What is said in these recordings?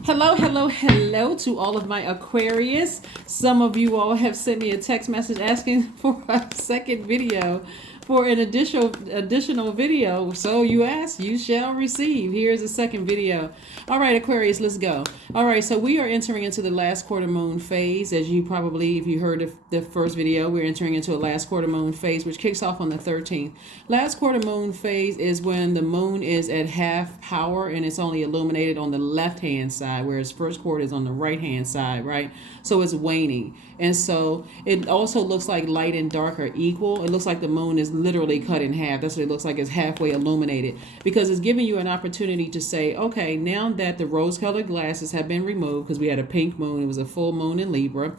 Hello, hello, hello to all of my Aquarius. Some of you all have sent me a text message asking for a second video, for an additional video. So you ask, you shall receive. Here's a second video. All right, Aquarius, let's go. All right, so we are entering into the last quarter moon phase. As you probably, if you heard the first video, we're entering into a last quarter moon phase, which kicks off on the 13th. Last quarter moon phase is when the moon is at half power and it's only illuminated on the left hand side, whereas first quarter is on the right hand side, right? So it's waning. And so it also looks like light and dark are equal. It looks like the moon is literally cut in half. That's what it looks like. It's halfway illuminated because it's giving you an opportunity to say, okay, now that the rose colored glasses have been removed, because we had a pink moon, it was a full moon in Libra,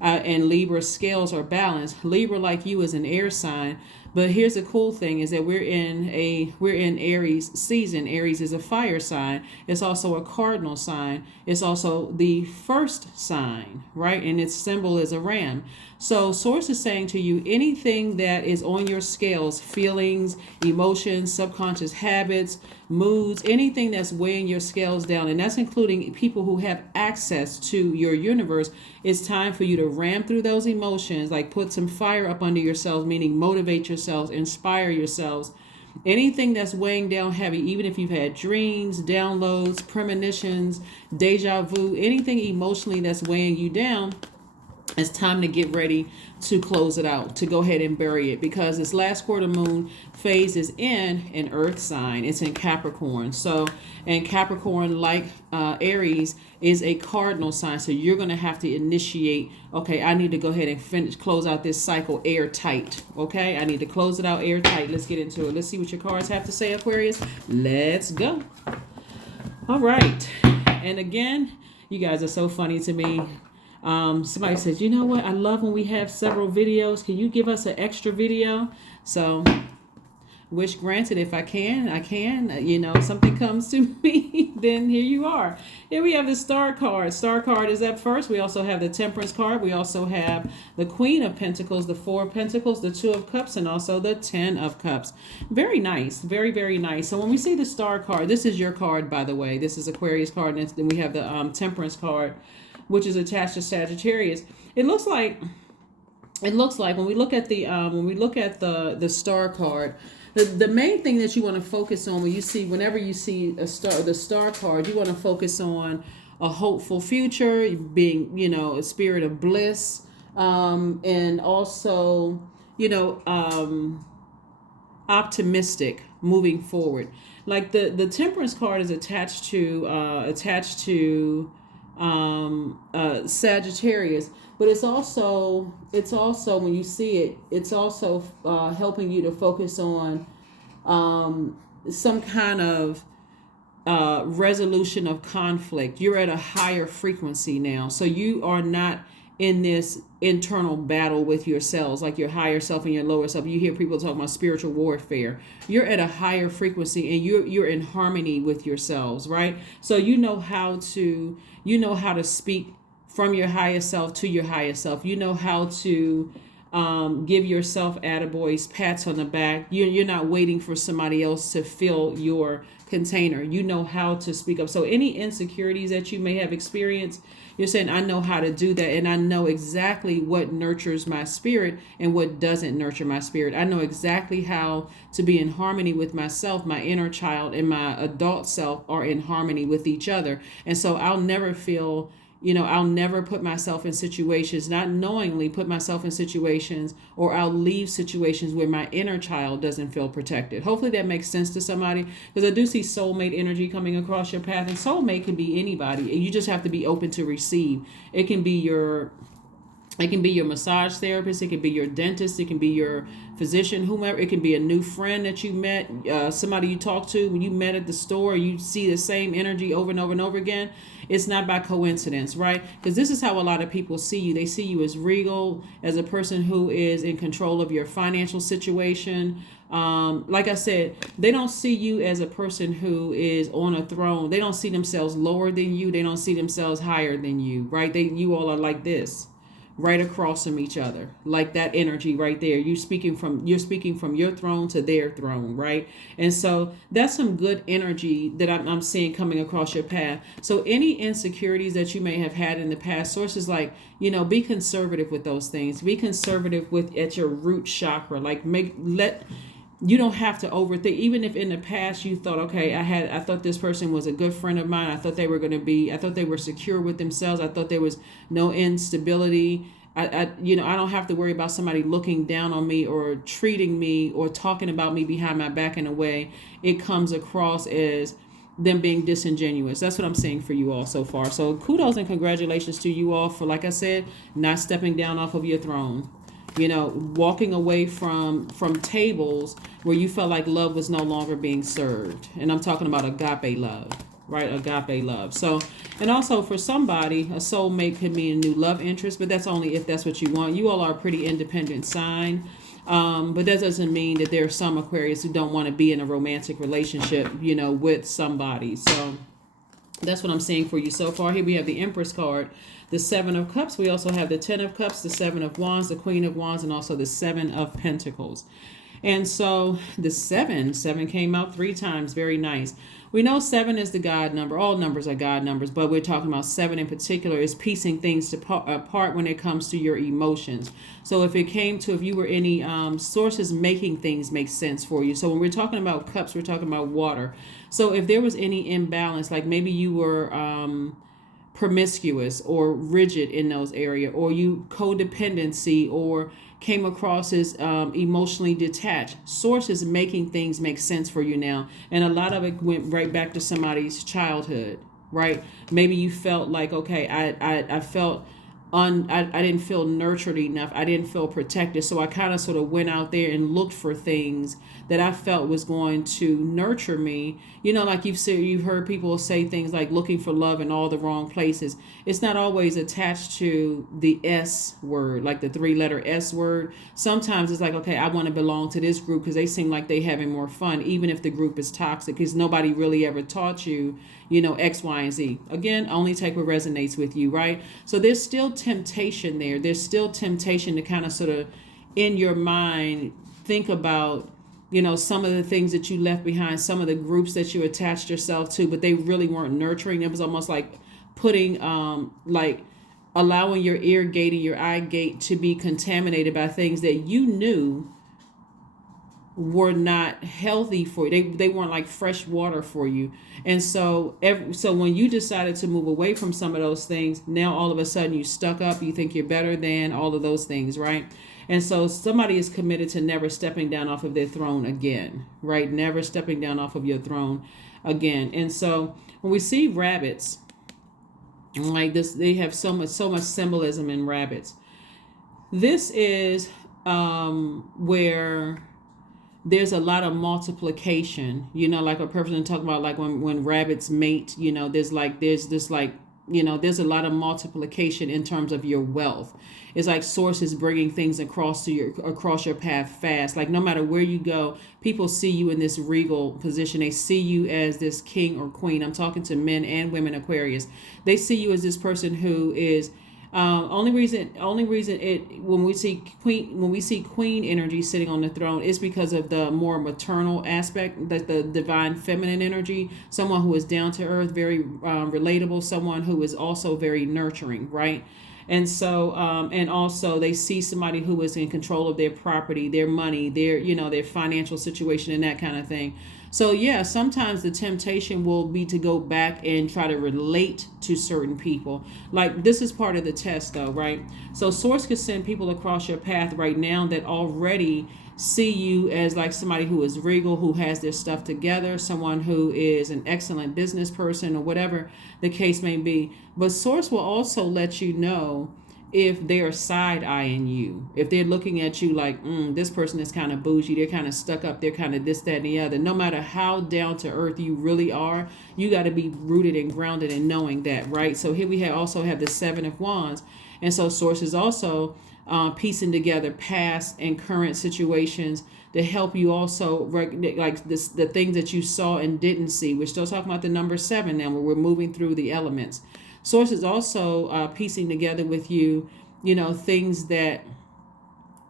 and Libra scales are balanced. Libra, like you, is an air sign. But here's the cool thing is that we're in Aries season. Aries is a fire sign. It's also a cardinal sign. It's also the first sign, right? And its symbol is a ram. So source is saying to you, anything that is on your scales, feelings, emotions, subconscious habits, moods, anything that's weighing your scales down, and that's including people who have access to your universe, it's time for you to ram through those emotions, like put some fire up under yourselves, meaning motivate yourselves, inspire yourselves. Anything that's weighing down heavy, even if you've had dreams, downloads, premonitions, deja vu, anything emotionally that's weighing you down, it's time to get ready to close it out, to go ahead and bury it, because this last quarter moon phase is in an earth sign. It's in Capricorn. So, and Capricorn, like Aries, is a cardinal sign. So you're going to have to initiate, okay, I need to go ahead and close out this cycle airtight. Okay, I need to close it out airtight. Let's get into it. Let's see what your cards have to say, Aquarius. Let's go. All right. And again, you guys are so funny to me. Somebody says, you know what? I love when we have several videos. Can you give us an extra video? So, wish granted. If I can, I can. You know, if something comes to me, then here you are. Here we have the star card. Star card is up first. We also have the temperance card. We also have the Queen of Pentacles, the Four of Pentacles, the Two of Cups, and also the Ten of Cups. Very nice. Very, very nice. So when we see the star card, this is your card, by the way. This is Aquarius card, and then we have the temperance card, which is attached to Sagittarius. It looks like when we look at the star card, the main thing that you want to focus on whenever you see the star card, you want to focus on a hopeful future, being, a spirit of bliss, and also, optimistic moving forward. Like the temperance card is attached to Sagittarius, but it's also when you see it, it's also helping you to focus on some kind of resolution of conflict. You're at a higher frequency now, so you are not in this internal battle with yourselves, like your higher self and your lower self. You hear people talking about spiritual warfare. You're at a higher frequency and you're in harmony with yourselves, right? So you know how to speak from your highest self to your highest self. You know how to give yourself attaboys, pats on the back. You're not waiting for somebody else to fill your container. You know how to speak up. So any insecurities that you may have experienced, you're saying, I know how to do that, and I know exactly what nurtures my spirit and what doesn't nurture my spirit. I know exactly how to be in harmony with myself. My inner child and my adult self are in harmony with each other. And so I'll never put myself in situations, not knowingly put myself in situations, or I'll leave situations where my inner child doesn't feel protected. Hopefully that makes sense to somebody, because I do see soulmate energy coming across your path, and soulmate can be anybody, and you just have to be open to receive. It can be your massage therapist. It can be your dentist. It can be your physician, whomever. It can be a new friend that you met, somebody you talked to when you met at the store. You see the same energy over and over and over again. It's not by coincidence, right? Because this is how a lot of people see you. They see you as regal, as a person who is in control of your financial situation. Like I said, they don't see you as a person who is on a throne. They don't see themselves lower than you. They don't see themselves higher than you, right? You all are like this. right across from each other, like that energy right there. You're speaking from your throne to their throne, right? And so that's some good energy that I'm seeing coming across your path. So any insecurities that you may have had in the past, sources like, be conservative with those things. Be conservative with at your root chakra. Like you don't have to overthink. Even if in the past you thought, okay, I thought this person was a good friend of mine. I thought they were secure with themselves. I thought there was no instability. I don't have to worry about somebody looking down on me or treating me or talking about me behind my back in a way it comes across as them being disingenuous. That's what I'm saying for you all so far. So kudos and congratulations to you all for, like I said, not stepping down off of your throne. Walking away from tables where you felt like love was no longer being served. And I'm talking about agape love, right? Agape love. So, and also for somebody, a soulmate could mean a new love interest, but that's only if that's what you want. You all are a pretty independent sign. But that doesn't mean that there are some Aquarius who don't want to be in a romantic relationship, with somebody. So that's what I'm saying for you so far. Here we have the Empress card, the Seven of Cups. We also have the Ten of Cups, the Seven of Wands, the Queen of Wands, and also the Seven of Pentacles. And so the seven came out 3 times. Very nice. We know 7 is the God number. All numbers are God numbers, but we're talking about 7 in particular is piecing things apart when it comes to your emotions. So if you were any sources making things make sense for you. So when we're talking about cups, we're talking about water. So if there was any imbalance, like maybe you were promiscuous or rigid in those areas, or you codependency, or came across as emotionally detached, source is making things make sense for you now. And a lot of it went right back to somebody's childhood, right? Maybe you felt like, okay, I felt I didn't feel nurtured enough. I didn't feel protected. So I kind of sort of went out there and looked for things that I felt was going to nurture me. Like you've heard people say things like looking for love in all the wrong places. It's not always attached to the S word, like the 3-letter S word. Sometimes it's like, okay, I want to belong to this group because they seem like they having more fun, even if the group is toxic, because nobody really ever taught you, X, Y, and Z. Again, only take what resonates with you, right? So there's still temptation there. There's still temptation to kind of sort of in your mind think about, some of the things that you left behind, some of the groups that you attached yourself to, but they really weren't nurturing. It was almost like putting, allowing your ear gate and your eye gate to be contaminated by things that you knew were not healthy for you. They weren't like fresh water for you. And so when you decided to move away from some of those things, now all of a sudden you stuck up, you think you're better than all of those things, right? And so somebody is committed to never stepping down off of their throne again, right? Never stepping down off of your throne again. And so when we see rabbits like this, they have so much symbolism in rabbits. This is where there's a lot of multiplication, like a person talking about, like when rabbits mate, there's a lot of multiplication in terms of your wealth. It's like sources bringing things across your path fast. Like no matter where you go, people see you in this regal position. They see you as this king or queen. I'm talking to men and women Aquarius. They see you as this person who is only reason when we see queen energy sitting on the throne is because of the more maternal aspect, that the divine feminine energy, someone who is down to earth, very relatable, someone who is also very nurturing, right? And so and also they see somebody who is in control of their property, their money, their financial situation and that kind of thing. So yeah, sometimes the temptation will be to go back and try to relate to certain people. Like this is part of the test though, right? So source could send people across your path right now that already see you as like somebody who is regal, who has their stuff together, someone who is an excellent business person or whatever the case may be. But source will also let you know if they're side-eyeing you, if they're looking at you like, this person is kind of bougie, they're kind of stuck up, they're kind of this, that, and the other. No matter how down to earth you really are, you got to be rooted and grounded in knowing that, right? So here we also have the 7 of Wands. And so source is also piecing together past and current situations to help you also like the things that you saw and didn't see. We're still talking about the number 7 now, where we're moving through the elements. Source is also piecing together with you,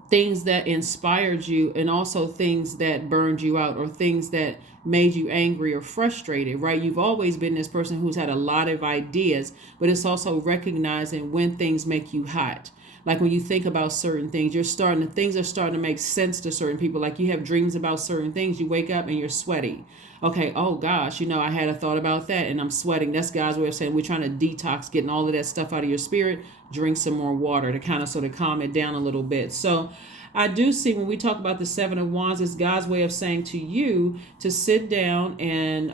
things that inspired you, and also things that burned you out, or things that made you angry or frustrated, right? You've always been this person who's had a lot of ideas, but it's also recognizing when things make you hot. Like when you think about certain things, things are starting to make sense to certain people. Like you have dreams about certain things, you wake up and you're sweaty. Okay, oh gosh, I had a thought about that and I'm sweating. That's God's way of saying we're trying to detox, getting all of that stuff out of your spirit. Drink some more water to kind of sort of calm it down a little bit. So I do see when we talk about the Seven of Wands, it's God's way of saying to you to sit down and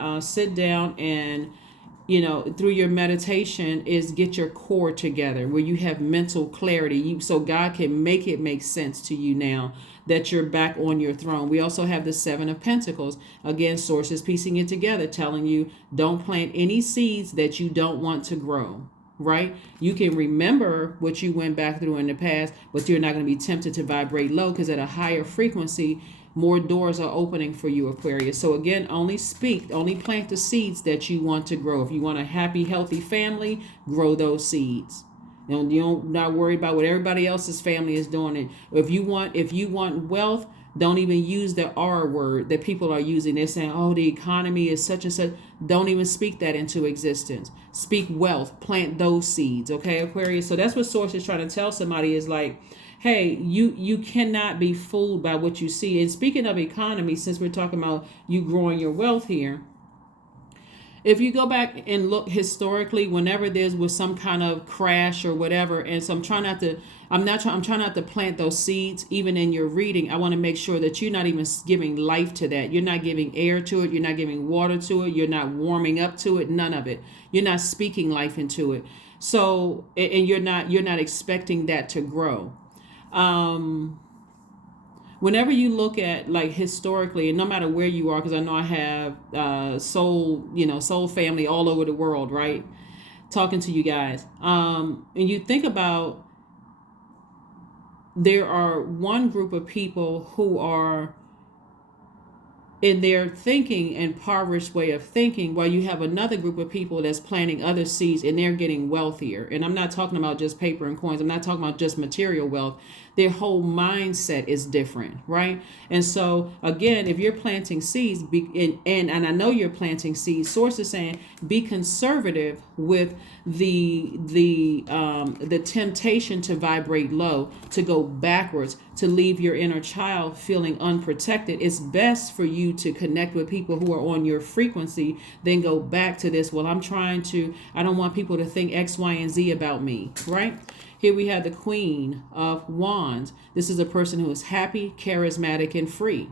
through your meditation is get your core together where you have mental clarity, so God can make it make sense to you now that you're back on your throne. We also have the Seven of Pentacles. Again, sources piecing it together, telling you don't plant any seeds that you don't want to grow. Right? You can remember what you went back through in the past, but you're not going to be tempted to vibrate low, because at a higher frequency, more doors are opening for you, Aquarius. So again, only plant the seeds that you want to grow. If you want a happy, healthy family, grow those seeds. You don't not worry about what everybody else's family is doing. And if you want wealth, don't even use the R word that people are using. They're saying, oh, the economy is such and such. Don't even speak that into existence. Speak wealth. Plant those seeds. Okay, Aquarius? So that's what Source is trying to tell somebody is like, hey, you cannot be fooled by what you see. And speaking of economy, since we're talking about you growing your wealth here, if you go back and look historically, whenever there was some kind of crash or whatever, and so I'm trying not to plant those seeds even in your reading. I want to make sure that you're not even giving life to that. You're not giving air to it. You're not giving water to it. You're not warming up to it. None of it. You're not speaking life into it. So, and you're not expecting that to grow. Whenever you look at like historically, and no matter where you are, because I know I have soul family all over the world, right? Talking to you guys. And you think about, there are one group of people who are in their thinking impoverished way of thinking, while you have another group of people that's planting other seeds and they're getting wealthier. And I'm not talking about just paper and coins. I'm not talking about just material wealth. Their whole mindset is different, right? And so again, if you're planting seeds, and I know you're planting seeds, Source is saying be conservative with the temptation to vibrate low, to go backwards, to leave your inner child feeling unprotected. It's best for you to connect with people who are on your frequency, then go back to this. Well, I don't want people to think X, Y, and Z about me, right? Here we have the Queen of Wands. This is a person who is happy, charismatic, and free.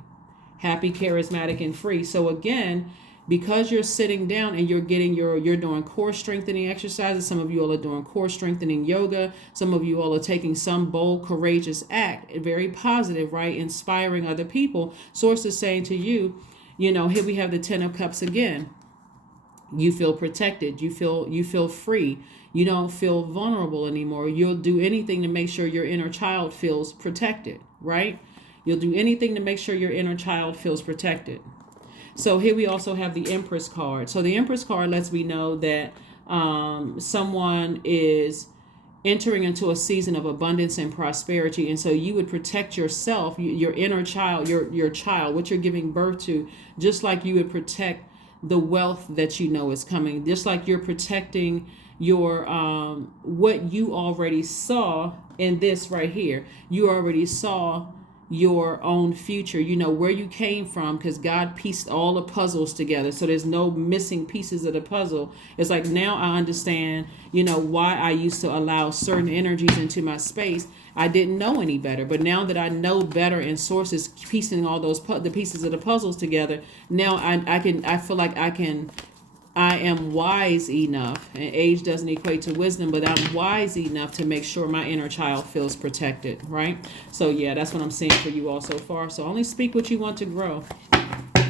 Happy, charismatic, and free. So again, because you're sitting down and you're doing core strengthening exercises. Some of you all are doing core strengthening yoga. Some of you all are taking some bold, courageous act, very positive, right? Inspiring other people. Source is saying to you, here we have the Ten of Cups again. You feel protected. You feel free. You don't feel vulnerable anymore. You'll do anything to make sure your inner child feels protected, right? You'll do anything to make sure your inner child feels protected. So here we also have the Empress card. So the Empress card lets me know that someone is entering into a season of abundance and prosperity. And so you would protect yourself, your inner child, your child, what you're giving birth to, just like you would protect the wealth that you know is coming, just like you're protecting your what you already saw in this right here. You already saw your own future. You know where you came from, because God pieced all the puzzles together, so there's no missing pieces of the puzzle. It's like, now I understand why I used to allow certain energies into my space. I didn't know any better, but now that I know better, and Source is piecing all those the pieces of the puzzles together, now I feel like I am wise enough, and age doesn't equate to wisdom, but I'm wise enough to make sure my inner child feels protected, right? So yeah, that's what I'm seeing for you all so far. So only speak what you want to grow.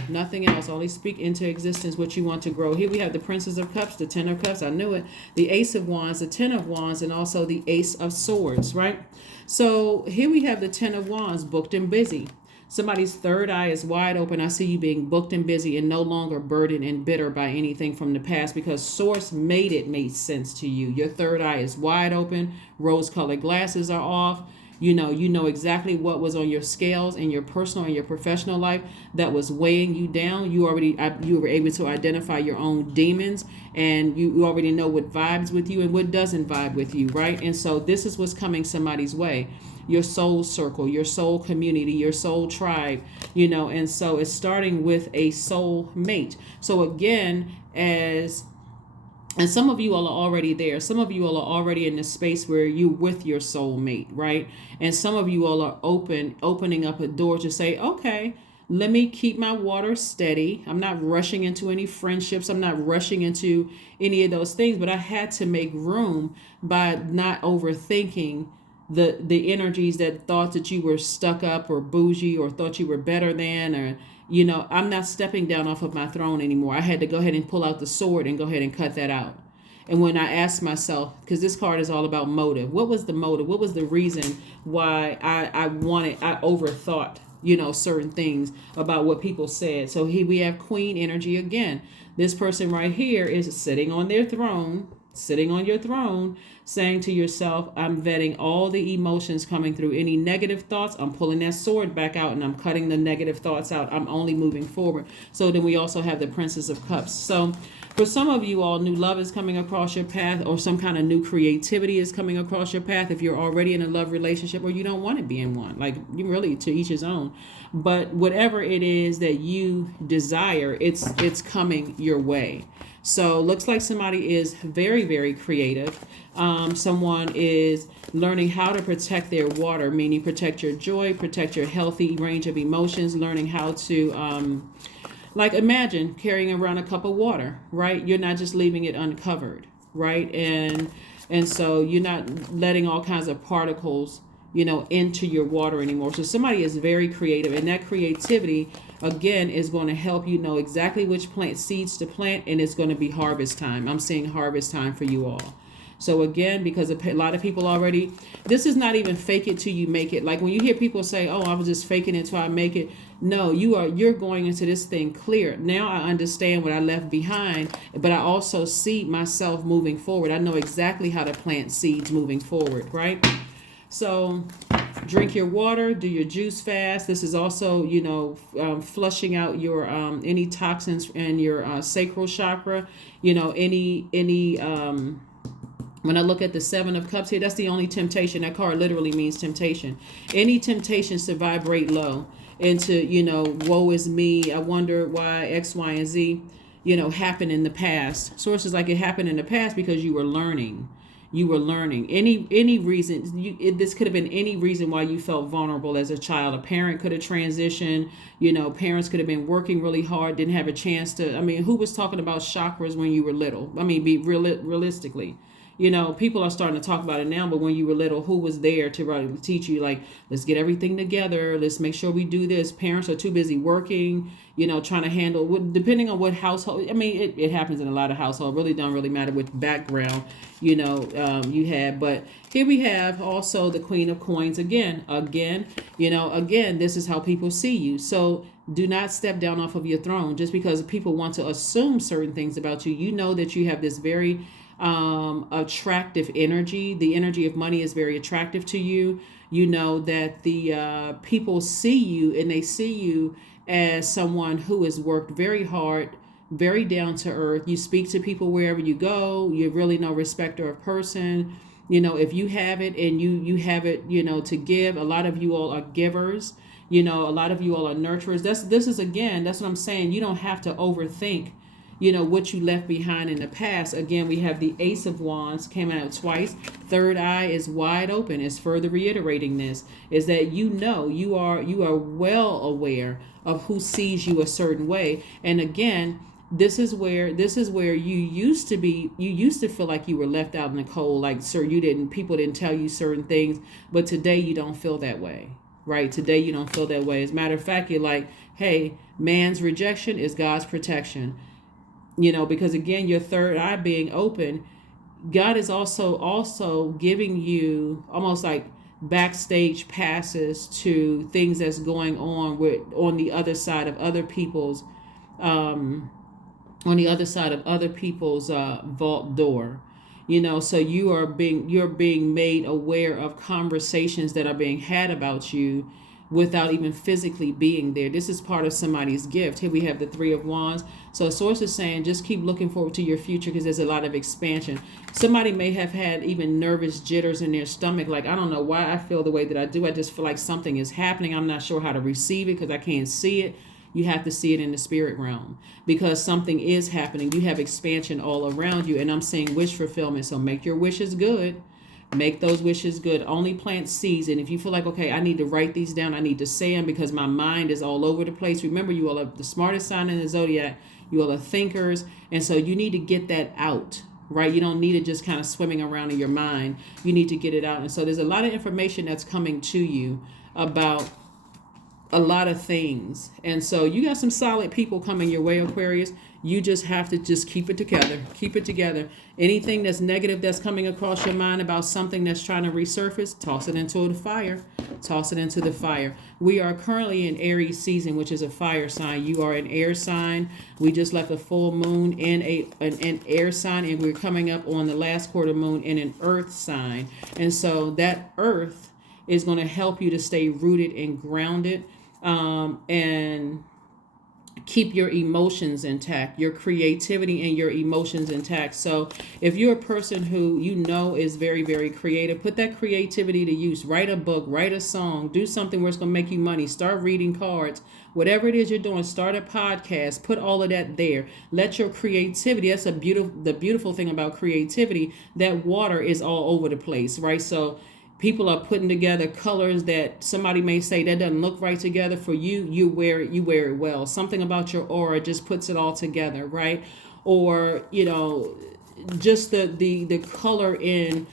Nothing else. Only speak into existence what you want to grow. Here we have the Princess of Cups, the Ten of Cups. I knew it. The Ace of Wands, the Ten of Wands, and also the Ace of Swords, right? So here we have the Ten of Wands, booked and busy. Somebody's third eye is wide open. I see you being booked and busy and no longer burdened and bitter by anything from the past, because source made sense to you. Your third eye is wide open. Rose colored glasses are off. You know exactly what was on your scales in your personal and your professional life that was weighing you down. You were able to identify your own demons, and you already know what vibes with you and what doesn't vibe with you, right? And so this is what's coming somebody's way. Your soul circle, your soul community, your soul tribe, and so it's starting with a soul mate. So again, and some of you all are already there. Some of you all are already in the space where you're with your soulmate, right? And some of you all are opening up a door to say, okay, let me keep my water steady. I'm not rushing into any friendships. I'm not rushing into any of those things, but I had to make room by not overthinking the energies that thought that you were stuck up or bougie or thought you were better than, or I'm not stepping down off of my throne anymore. I had to go ahead and pull out the sword and go ahead and cut that out. And when I asked myself, because this card is all about motive, what was the motive? What was the reason why I overthought certain things about what people said? So here we have Queen energy again. This person right here is sitting on your throne, saying to yourself, I'm vetting all the emotions coming through. Any negative thoughts, I'm pulling that sword back out and I'm cutting the negative thoughts out. I'm only moving forward. So then we also have the Princess of Cups. So for some of you all, new love is coming across your path, or some kind of new creativity is coming across your path if you're already in a love relationship or you don't want to be in one. Like, you really, to each his own. But whatever it is that you desire, it's coming your way. So looks like somebody is very, very creative. Someone is learning how to protect their water, meaning protect your joy, protect your healthy range of emotions, learning how to, like, imagine carrying around a cup of water, right? You're not just leaving it uncovered, right? And so you're not letting all kinds of particles, into your water anymore. So somebody is very creative, and that creativity, again, is going to help you know exactly which plant seeds to plant, and it's going to be harvest time. I'm seeing harvest time for you all. So again, because a lot of people already, this is not even fake it till you make it. Like when you hear people say, oh, I was just faking it till I make it. No, you're going into this thing clear. Now I understand what I left behind, but I also see myself moving forward. I know exactly how to plant seeds moving forward, right? So drink your water, do your juice fast. This is also, flushing out your any toxins in your sacral chakra. When I look at the Seven of Cups here, that's the only temptation. That card literally means temptation. Any temptations to vibrate low into, woe is me, I wonder why X, Y, and Z, happened in the past. Sources like it happened in the past because you were learning. Any reason, this could have been any reason why you felt vulnerable as a child. A parent could have transitioned, parents could have been working really hard, didn't have a chance to, who was talking about chakras when you were little? Be realistically. People are starting to talk about it now, but when you were little, who was there to teach you, like, let's get everything together. Let's make sure we do this. Parents are too busy working, trying to handle, depending on what household. It happens in a lot of households. Really don't really matter which background, you had. But here we have also the Queen of Coins again, this is how people see you. So do not step down off of your throne just because people want to assume certain things about you. You know that you have this very attractive energy. The energy of money is very attractive to you. You know that the people see you, and they see you as someone who has worked very hard, very down to earth. You speak to people wherever you go. You're really no respecter of person. If you have it and you have it, to give. A lot of you all are givers. A lot of you all are nurturers. That's what I'm saying. You don't have to overthink what you left behind in the past. Again, we have the Ace of Wands came out twice. Third eye is wide open. It's further reiterating this, is that you are well aware of who sees you a certain way. And again, this is where you used to feel like you were left out in the cold, like, sir, people didn't tell you certain things, but today you don't feel that way. Right? Today you don't feel that way. As a matter of fact, you're like, hey, man's rejection is God's protection. Because again, your third eye being open, God is also giving you almost like backstage passes to things that's going on on the other side of other people's vault door. So you're being made aware of conversations that are being had about you without even physically being there. This is part of somebody's gift. Here we have the Three of Wands. So Source is saying just keep looking forward to your future, because there's a lot of expansion. Somebody may have had even nervous jitters in their stomach. Like, I don't know why I feel the way that I do. I just feel like something is happening. I'm not sure how to receive it because I can't see it. You have to see it in the spirit realm, because something is happening. You have expansion all around you. And I'm seeing wish fulfillment. So make your wishes good. Make those wishes good. Only plant seeds. And if you feel like, okay, I need to write these down, I need to say them because my mind is all over the place. Remember, you all are the smartest sign in the Zodiac. You all are thinkers. And so you need to get that out, right? You don't need it just kind of swimming around in your mind. You need to get it out. And so there's a lot of information that's coming to you about a lot of things. And so you got some solid people coming your way, Aquarius. You just have to just keep it together. Keep it together. Anything that's negative that's coming across your mind about something that's trying to resurface, toss it into the fire. Toss it into the fire. We are currently in Aries season, which is a fire sign. You are an air sign. We just left a full moon in an air sign, and we're coming up on the last quarter moon in an earth sign. And so that earth is going to help you to stay rooted and grounded, and keep your emotions intact, your creativity and your emotions intact. So if you're a person who is very, very creative, put that creativity to use. Write a book, write a song, do something where it's going to make you money. Start reading cards. Whatever it is you're doing, start a podcast, put all of that there. Let your creativity, that's the beautiful thing about creativity, that water is all over the place, right? So people are putting together colors that somebody may say that doesn't look right together. For you, you wear it well. Something about your aura just puts it all together, right? Or, just the color in,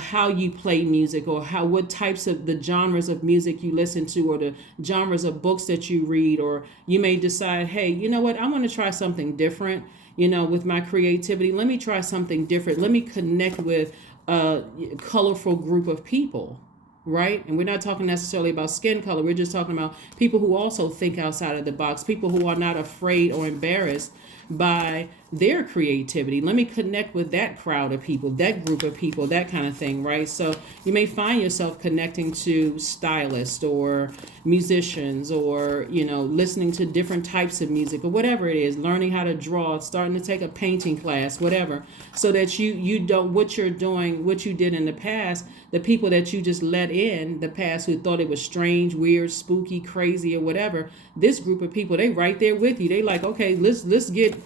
how you play music, or what types of the genres of music you listen to, or the genres of books that you read. Or you may decide, hey, you know what, I want to try something different, with my creativity. Let me try something different. Let me connect with a colorful group of people, right? And we're not talking necessarily about skin color. We're just talking about people who also think outside of the box, people who are not afraid or embarrassed by their creativity. Let me connect with that crowd of people, that group of people, that kind of thing, right? So you may find yourself connecting to stylists or musicians, or, listening to different types of music, or whatever it is, learning how to draw, starting to take a painting class, whatever, so that you don't, what you're doing, what you did in the past, the people that you just let in the past who thought it was strange, weird, spooky, crazy, or whatever, this group of people, they right there with you. They like, okay, let's get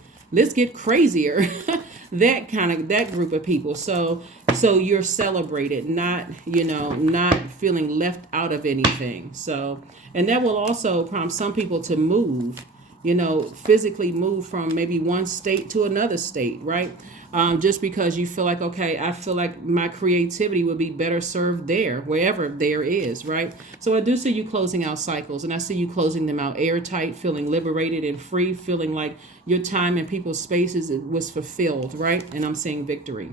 crazier. that group of people. So you're celebrated, not feeling left out of anything. So, and that will also prompt some people to move, physically move from maybe one state to another state, right? Just because you feel like, okay, I feel like my creativity would be better served there, wherever there is, right? So I do see you closing out cycles, and I see you closing them out airtight, feeling liberated and free, feeling like your time and people's spaces was fulfilled, right? And I'm saying victory.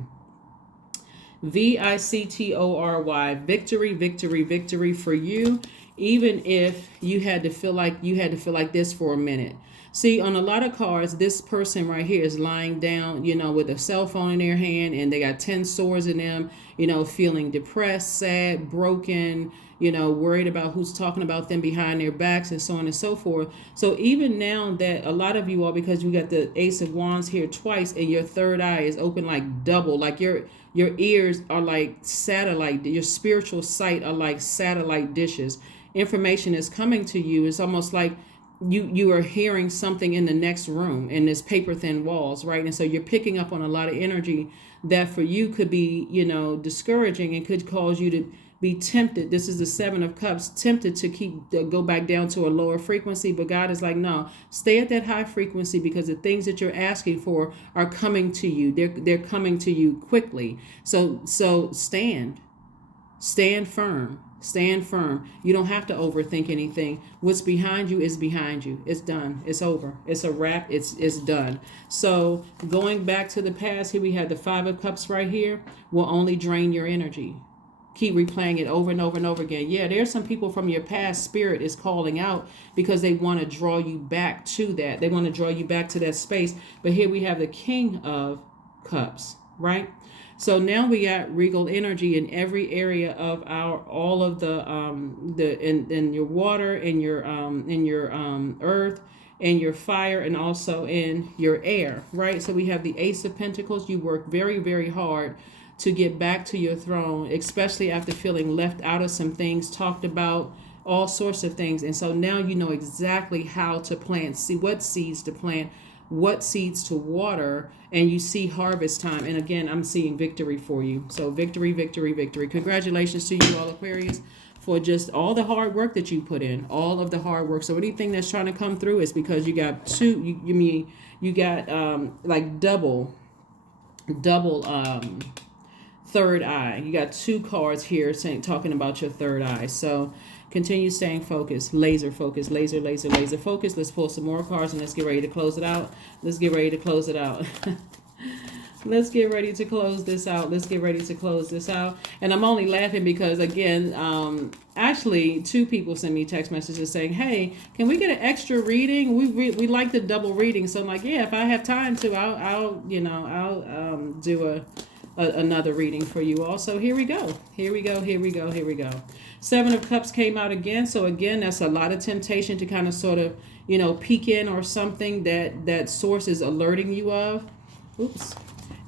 VICTORY, victory, victory, victory for you, even if you had to feel like this for a minute. See, on a lot of cards, this person right here is lying down, with a cell phone in their hand, and they got 10 swords in them, feeling depressed, sad, broken, worried about who's talking about them behind their backs, and so on and so forth. So even now that a lot of you are, because you got the Ace of Wands here twice, and your third eye is open like double, like your ears are like satellite, your spiritual sight are like satellite dishes. Information is coming to you. It's almost like you are hearing something in the next room, in this paper thin walls, right? And so you're picking up on a lot of energy that for you could be, discouraging, and could cause you to be tempted. This is the Seven of Cups, tempted to go back down to a lower frequency. But God is like, no, stay at that high frequency, because the things that you're asking for are coming to you. They're coming to you quickly. So stand firm. Stand firm. You don't have to overthink anything. What's behind you is behind you. It's done. It's over. It's a wrap. It's done. So going back to the past, here we have the Five of Cups right here, will only drain your energy. keep replaying it over and over and over again. Yeah, there's some people from your past spirit is calling out because they want to draw you back to that. They want to draw you back to that space. But here we have the King of Cups, right? So now we got regal energy in every area of our all of the in your water, in your earth, in your fire, and also in your air, right? So we have the Ace of Pentacles. You work very, very hard to get back to your throne, especially after feeling left out of some things, talked about all sorts of things. And so now you know exactly how to plant, see what seeds to plant, what seeds to water, and you see harvest time. And again, I'm seeing victory for you. So victory, victory, victory. Congratulations to you all, Aquarius, for just all the hard work that you put in, all of the hard work. So anything that's trying to come through is because you got you got like double third eye. You got two cards here talking about your third eye. So continue staying focused, laser focus, laser focus. Let's pull some more cards and let's get ready to close it out. Let's get ready to close it out. Let's get ready to close this out. Let's get ready to close this out. And I'm only laughing because, again, actually, two people sent me text messages saying, hey, can we get an extra reading? We like the double reading. So I'm like, yeah, if I have time to, I'll do another reading for you all. So here we go. Seven of Cups came out again. So again, that's a lot of temptation to kind of sort of, peek in or something that source is alerting you of.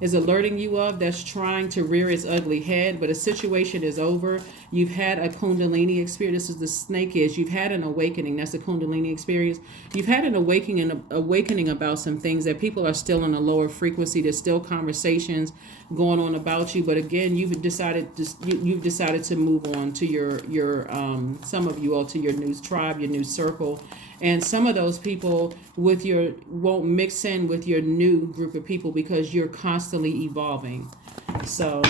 Is alerting you of, that's trying to rear its ugly head, but a situation is over. You've had a Kundalini experience. This is the snake is. You've had an awakening. That's the Kundalini experience. You've had an awakening about some things that people are still on a lower frequency. There's still conversations going on about you, but again, you've decided to move on to your some of you all to your new tribe, your new circle. And some of those people won't mix in with your new group of people because you're constantly evolving. So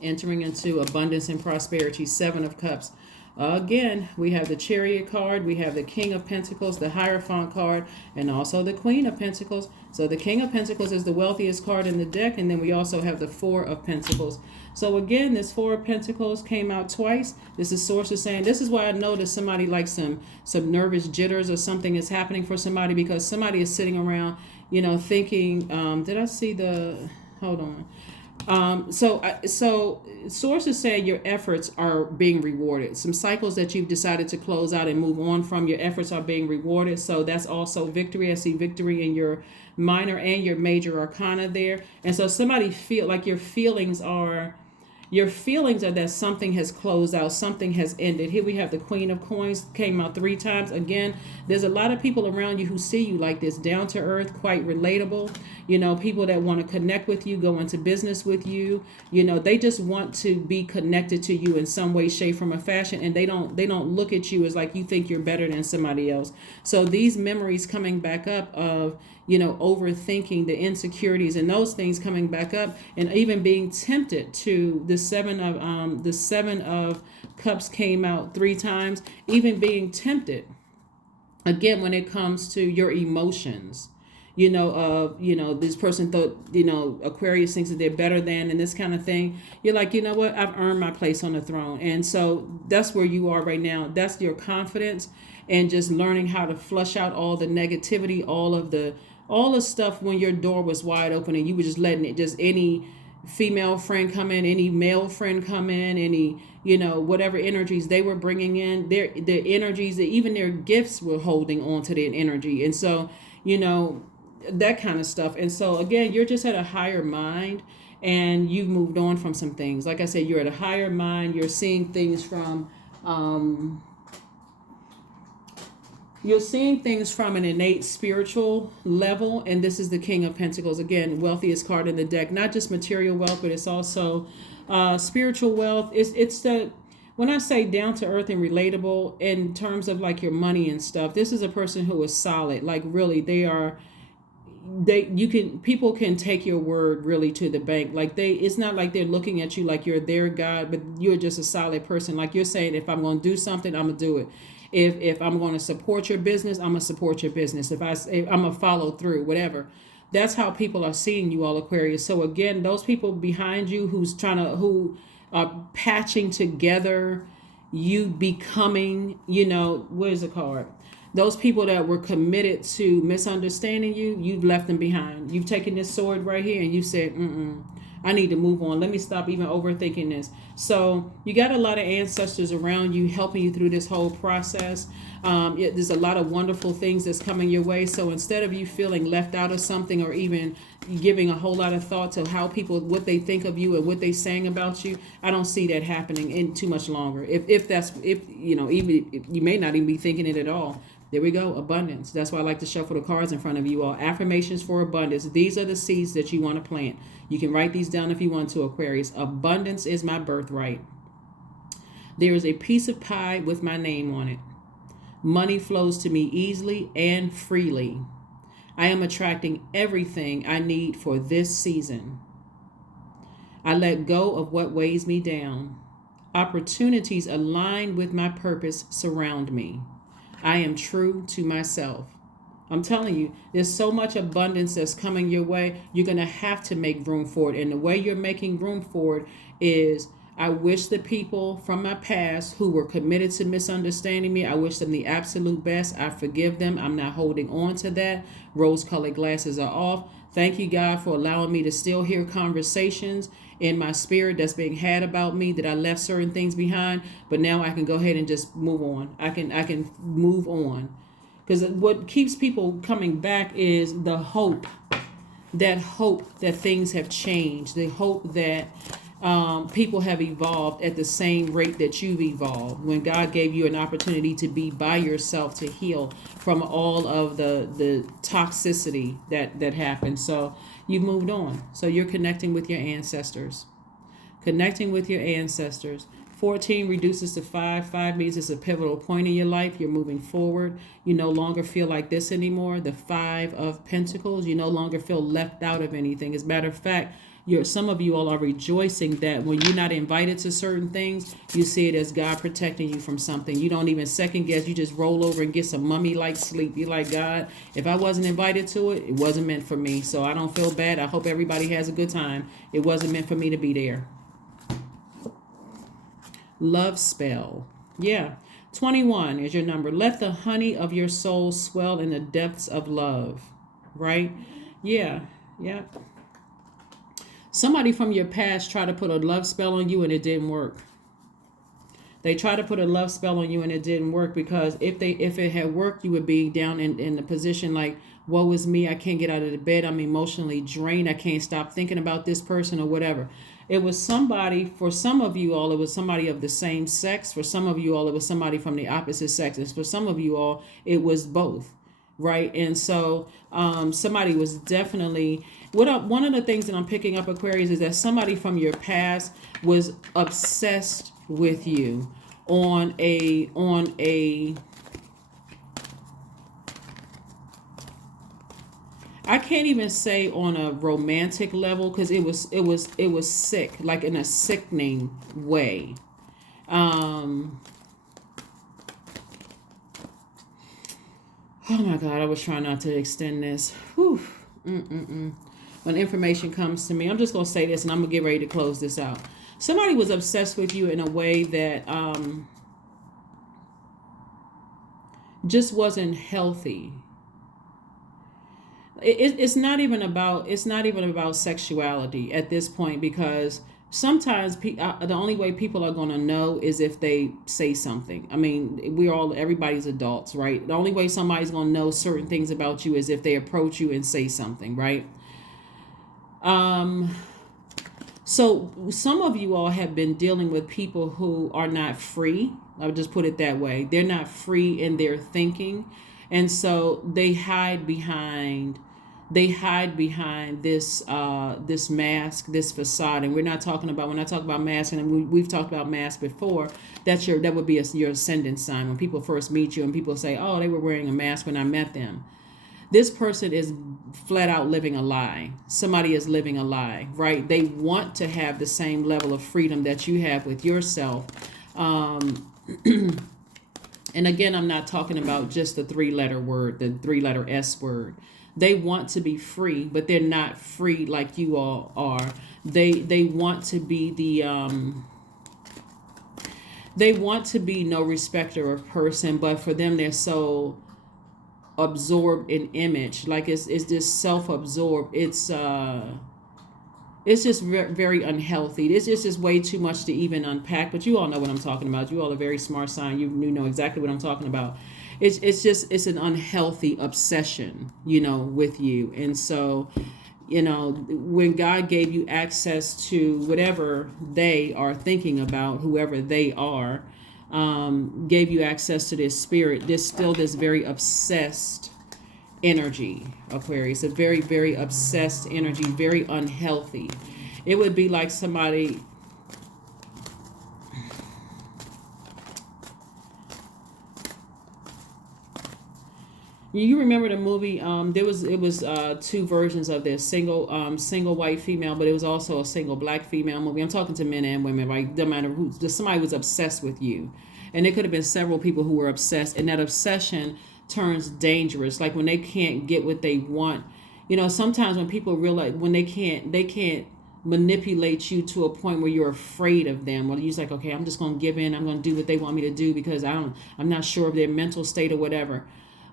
entering into abundance and prosperity, Seven of Cups. Again, we have the Chariot card, we have the King of Pentacles, the Hierophant card, and also the Queen of Pentacles. So the King of Pentacles is the wealthiest card in the deck, and then we also have the Four of Pentacles. So again, this Four of Pentacles came out twice. This is sources saying, this is why I know that somebody like some nervous jitters or something is happening for somebody, because somebody is sitting around, thinking, did I see the, hold on. So sources say your efforts are being rewarded. Some cycles that you've decided to close out and move on from, your efforts are being rewarded. So that's also victory. I see victory in your minor and your major arcana there. And so somebody feel like your feelings are that something has closed out, something has ended. Here we have the Queen of Coins, came out 3 times. Again, there's a lot of people around you who see you like this, down to earth, quite relatable. People that want to connect with you, go into business with you. They just want to be connected to you in some way, shape, form, or fashion, and they don't look at you as like you think you're better than somebody else. So these memories coming back up of overthinking, the insecurities and those things coming back up, and even being tempted to the Seven of Cups came out 3 times, even being tempted again when it comes to your emotions, this person thought, Aquarius thinks that they're better than, and this kind of thing. You're like, you know what? I've earned my place on the throne. And so that's where you are right now. That's your confidence, and just learning how to flush out all the negativity, all the stuff when your door was wide open and you were just letting it, just any female friend come in, any male friend come in, any, whatever energies they were bringing in, their energies, even their gifts were holding on to their energy. And so, that kind of stuff. And so again, you're just at a higher mind, and you've moved on from some things. Like I said, you're at a higher mind. You're seeing things from an innate spiritual level. And this is the King of Pentacles, again, wealthiest card in the deck. Not just material wealth, but it's also spiritual wealth. It's the, when I say down to earth and relatable in terms of like your money and stuff, this is a person who is solid. Like really, people can take your word really to the bank. Like it's not like they're looking at you like you're their God, but you're just a solid person. Like you're saying, if I'm going to do something, I'm going to do it. If I'm going to support your business, I'm going to support your business. If I'm going to follow through, whatever. That's how people are seeing you all, Aquarius. So again, those people behind you who are patching together you becoming, you know, where's the card? Those people that were committed to misunderstanding you, you've left them behind. You've taken this sword right here and you said, I need to move on. Let me stop even overthinking this. So you got a lot of ancestors around you helping you through this whole process. There's a lot of wonderful things that's coming your way. So instead of you feeling left out of something or even giving a whole lot of thought to how people, what they think of you and what they're saying about you, I don't see that happening in too much longer. If you know, even if you may not even be thinking it at all. There we go. Abundance. That's why I like to shuffle the cards in front of you all. Affirmations for abundance. These are the seeds that you want to plant. You can write these down if you want to, Aquarius. Abundance is my birthright. There is a piece of pie with my name on it. Money flows to me easily and freely. I am attracting everything I need for this season. I let go of what weighs me down. Opportunities aligned with my purpose surround me. I am true to myself. I'm telling you, there's so much abundance that's coming your way. You're going to have to make room for it. And the way you're making room for it is, I wish the people from my past who were committed to misunderstanding me, I wish them the absolute best. I forgive them. I'm not holding on to that. Rose-colored glasses are off. Thank you, God, for allowing me to still hear conversations in my spirit that's being had about me, that I left certain things behind, but now I can go ahead and just move on. I can move on. Because what keeps people coming back is the hope that things have changed, the hope that people have evolved at the same rate that you've evolved. When God gave you an opportunity to be by yourself, to heal from all of the toxicity that happened. So you've moved on. So you're connecting with your ancestors. Connecting with your ancestors. 14 reduces to 5. 5 means it's a pivotal point in your life. You're moving forward. You no longer feel like this anymore. The 5 of Pentacles, you no longer feel left out of anything. As a matter of fact, some of you all are rejoicing that when you're not invited to certain things, you see it as God protecting you from something. You don't even second guess. You just roll over and get some mummy-like sleep. You're like, God, if I wasn't invited to it, it wasn't meant for me. So I don't feel bad. I hope everybody has a good time. It wasn't meant for me to be there. Love spell. Yeah. 21 is your number. Let the honey of your soul swell in the depths of love. Right? Yeah. Yeah. Somebody from your past tried to put a love spell on you and it didn't work. They tried to put a love spell on you and it didn't work, because if it had worked, you would be down in the position like, woe is me, I can't get out of the bed, I'm emotionally drained, I can't stop thinking about this person or whatever. It was somebody, for some of you all, it was somebody of the same sex. For some of you all, it was somebody from the opposite sex. And for some of you all, it was both. Right. And so somebody was definitely, one of the things that I'm picking up, Aquarius, is that somebody from your past was obsessed with you on a I can't even say on a romantic level, because it was sick, like in a sickening way. Oh my God, I was trying not to extend this. Whew. When information comes to me, I'm just going to say this and I'm going to get ready to close this out. Somebody was obsessed with you in a way that just wasn't healthy. It's not even about sexuality at this point, because sometimes the only way people are going to know is if they say something. I mean, everybody's adults, right? The only way somebody's going to know certain things about you is if they approach you and say something, right? So some of you all have been dealing with people who are not free. I'll just put it that way. They're not free in their thinking. And so they hide behind this this mask, this facade. And when I talk about mask, and we've talked about mask before, that would be your ascendant sign. When people first meet you and people say, oh, they were wearing a mask when I met them. This person is flat out living a lie. Somebody is living a lie, right? They want to have the same level of freedom that you have with yourself. And again, I'm not talking about just the 3-letter word, the 3-letter S word. They want to be free, but they're not free like you all are. They want to be the they want to be no respecter of person, but for them, they're so absorbed in image. Like it's just self-absorbed. It's just very unhealthy. It's just way too much to even unpack. But you all know what I'm talking about. You all are very smart sign. You know exactly what I'm talking about. It's an unhealthy obsession, with you. And so, when God gave you access to whatever they are thinking about, whoever they are, gave you access to this spirit, there's still this very obsessed energy, Aquarius, a very, very obsessed energy, very unhealthy. It would be like somebody, you remember the movie, it was two versions of this, single white female, but it was also a single black female movie. I'm talking to men and women, right? Doesn't matter who, just somebody was obsessed with you. And it could have been several people who were obsessed, and that obsession turns dangerous. Like when they can't get what they want, sometimes when people realize when they can't manipulate you to a point where you're afraid of them, or you're like, okay, I'm just going to give in, I'm going to do what they want me to do because I'm not sure of their mental state or whatever.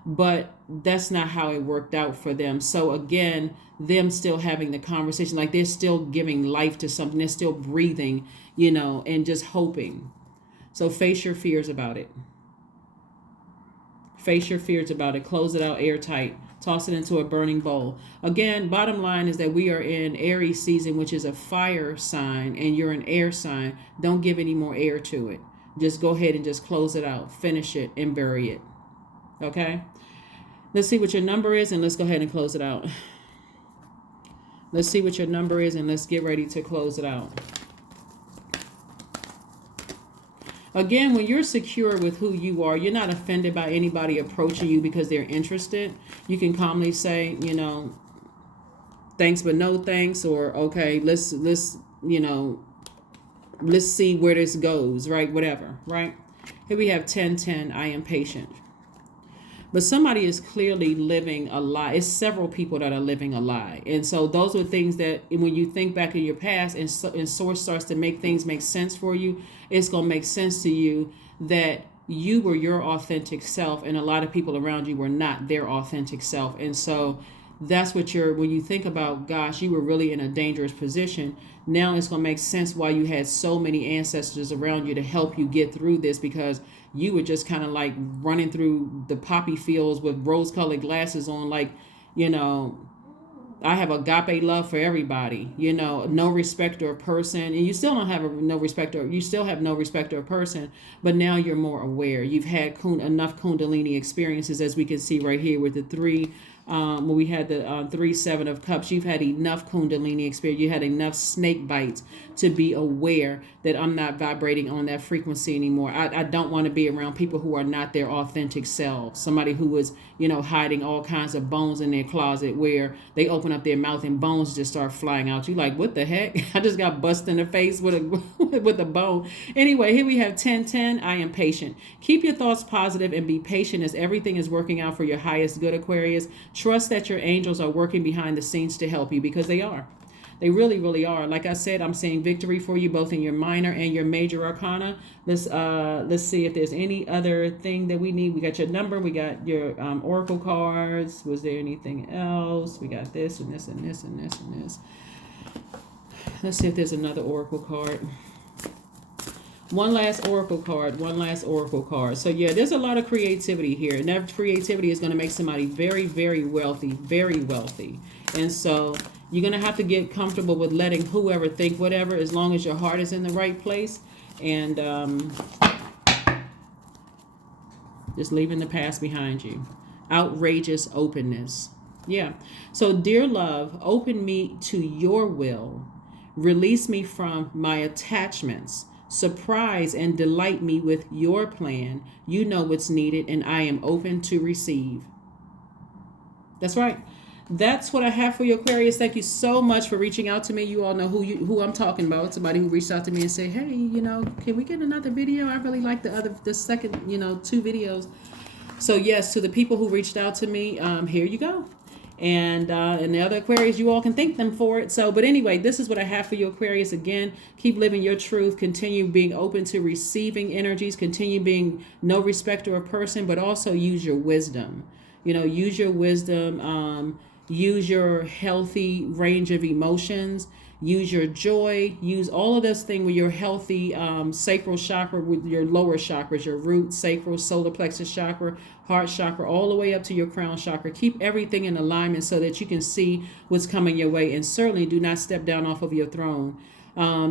But that's not how it worked out for them. So again, them still having the conversation, like they're still giving life to something, they're still breathing, and just hoping. So face your fears about it. Face your fears about it. Close it out airtight. Toss it into a burning bowl. Again, bottom line is that we are in Aries season, which is a fire sign, and you're an air sign. Don't give any more air to it. Just go ahead and just close it out. Finish it and bury it. Okay? Let's see what your number is, and let's go ahead and close it out. Let's see what your number is, and let's get ready to close it out. Again, when you're secure with who you are, you're not offended by anybody approaching you because they're interested. You can calmly say, thanks but no thanks, or okay, let's see where this goes, right? Whatever, right? Here we have 1010, I am patient. But somebody is clearly living a lie. It's several people that are living a lie. And so those are things that when you think back in your past and source starts to make things make sense for you, it's going to make sense to you that you were your authentic self and a lot of people around you were not their authentic self. And so that's what when you think about, gosh, you were really in a dangerous position. Now it's going to make sense why you had so many ancestors around you to help you get through this, because you were just kind of like running through the poppy fields with rose-colored glasses on, like, I have agape love for everybody, no respecter of person. And you still don't have no respecter. You still have no respecter of person, but now you're more aware. You've had enough Kundalini experiences, as we can see right here with the three. When we had the 3-7 of cups, you've had enough Kundalini experience. You had enough snake bites to be aware that I'm not vibrating on that frequency anymore. I don't want to be around people who are not their authentic selves. Somebody who is, hiding all kinds of bones in their closet, where they open up their mouth and bones just start flying out. You like, what the heck? I just got busted in the face with a bone. Anyway, here we have 1010. I am patient. Keep your thoughts positive and be patient as everything is working out for your highest good, Aquarius. Trust that your angels are working behind the scenes to help you, because they are. They really, really are. Like I said, I'm seeing victory for you both in your minor and your major arcana. Let's see if there's any other thing that we need. We got your number. We got your oracle cards. Was there anything else? We got this and this and this and this and this. Let's see if there's another oracle card. One last oracle card. So yeah, there's a lot of creativity here. And that creativity is going to make somebody very, very wealthy, very wealthy. And so you're going to have to get comfortable with letting whoever think whatever, as long as your heart is in the right place. And just leaving the past behind you. Outrageous openness. Yeah. So dear love, open me to your will. Release me from my attachments. Surprise and delight me with your plan. You know what's needed, and I am open to receive. That's right. That's what I have for you, Aquarius. Thank you so much for reaching out to me. You all know who I'm talking about. Somebody who reached out to me and said, hey, can we get another video? I really like the second, 2 videos. So yes, to the people who reached out to me, here you go. And the other Aquarius, you all can thank them for it. So, but anyway, this is what I have for you, Aquarius. Again, keep living your truth. Continue being open to receiving energies. Continue being no respecter of person, but also use your wisdom. Use your wisdom. Use your healthy range of emotions. Use your joy. Use all of those things with your healthy sacral chakra, with your lower chakras, your root, sacral, solar plexus chakra, heart chakra, all the way up to your crown chakra. Keep everything in alignment so that you can see what's coming your way. And certainly do not step down off of your throne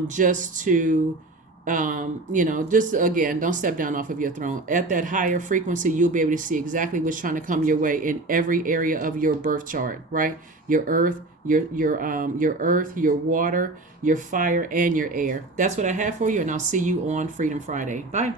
just to just again, don't step down off of your throne. At that higher frequency, you'll be able to see exactly what's trying to come your way in every area of your birth chart, right? Your earth, your earth, your water, your fire, and your air. That's what I have for you, and I'll see you on Freedom Friday. Bye.